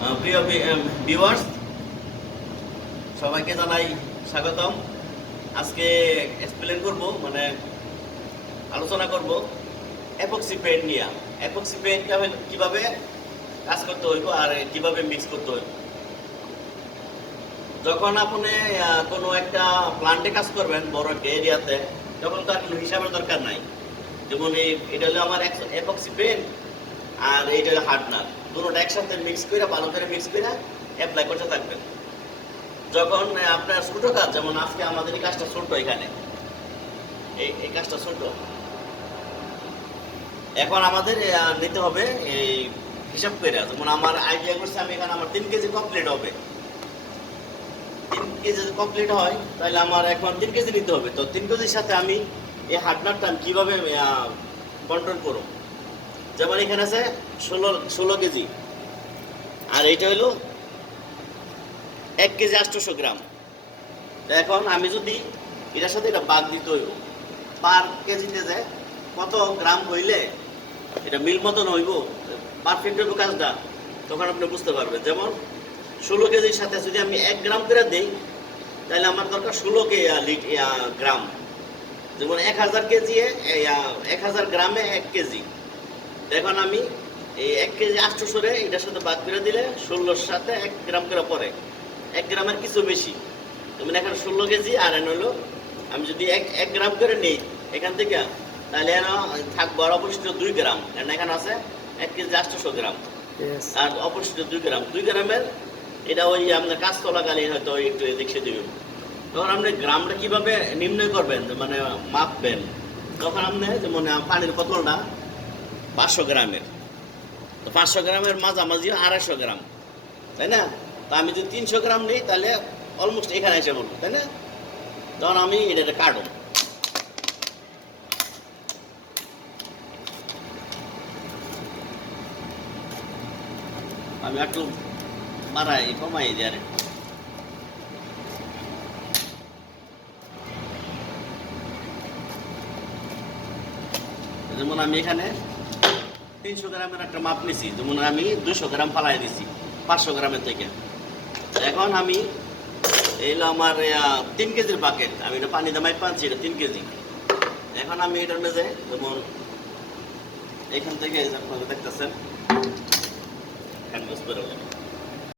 প্রিয় ভিউয়ার্স, সবাইকে জানাই স্বাগতম। আজকে এক্সপ্লেন করব, মানে আলোচনা করব এপক্সি পেইন্ট নিয়ে। এপক্সি পেইন্টটা কিভাবে কাজ করতে হইব আর কিভাবে মিক্স করতে হইব। যখন আপনি কোনো একটা প্লান্টে কাজ করবেন, বড় একটা এরিয়াতে, তখন তার কোনো হিসাবের দরকার নাই। যেমন এটা হলো আমার এপক্সি পেইন্ট আর এইটা হলো হার্ডনার, দুটোটা একসাথে মিক্স করে ভালো করে মিক্স করে অ্যাপ্লাই করতে থাকবেন। যখন আপনার ছোটো কাজ, যেমন আজকে আমাদের এই কাজটা ছোটো, এখানে এই কাজটা ছোটো, এখন আমাদের নিতে হবে এই হিসাব করে। যেমন আমার আইডিয়া করছে আমি এখানে আমার 3 কেজি কমপ্লিট হবে। 3 কেজি কমপ্লিট হয় তাহলে আমার এখন 3 কেজি নিতে হবে। তো 3 কেজির সাথে আমি এই হার্ডনারটা কীভাবে কন্ট্রোল করব। যেমন এখানে আছে 16 কেজি, আর এইটা হলো 1 কেজি 800 গ্রাম। এখন আমি যদি এটার সাথে এটা বাদ দিতে হইব, পার কেজিতে যে কত গ্রাম হইলে এটা মিল মতন হইব, পারফেক্ট হইব কাজটা, তখন আপনি বুঝতে পারবেন। যেমন 16 কেজির সাথে যদি আমি 1 গ্রাম করে দিই, তাহলে আমার দরকার 16 গ্রাম। যেমন 1000 কেজি 1000 গ্রামে 1 কেজি। এখন আমি এই 1 কেজি 800 এটার সাথে বাদ করে দিলে 16-র সাথে 1 গ্রাম করে পরে 1 গ্রামের কিছু বেশি। যেমন এখানে 16 কেজি, আর এন হলো আমি যদি 1 গ্রাম করে নিই এখান থেকে, তাহলে এন থাকবো আর অবশিষ্ট 2 গ্রাম। কারণ এখানে আছে 1 কেজি 800 গ্রাম, আর অবশিষ্ট 2 গ্রাম। 2 গ্রামের এটা ওই আপনার কাজ চলাকালীন হয়তো একটু এদিক সেদিক। তখন আপনি গ্রামটা কীভাবে নির্ণয় করবেন, মানে মাপবেন, তখন আপনি যেমন পানির বোতলটা 500 গ্রামের, তো 500 গ্রামের মাঝামাঝি 250 গ্রাম, তাই না? তো আমি যদি 300 গ্রাম নিই তাহলে অলমোস্ট এখানে এসে বলবো, তাই না? তখন আমি এটা কাটব। আমি একটু বাড়াই কমাই দিই আরে। যেমন আমি এখানে 300 গ্রামের একটা মাপ নিছি, যেমন আমি 200 গ্রাম ফালাই দিছি 500 গ্রামের থেকে। এখন আমি এইলো আমার 3 কেজির বাকেট, আমি এটা পানি দামাই পাচ্ছি, এটা 3 কেজি। এখন আমি এটার মেঝে যেমন এখান থেকে আপনারা দেখতেছেন হ্যান্ডওয়াশ করে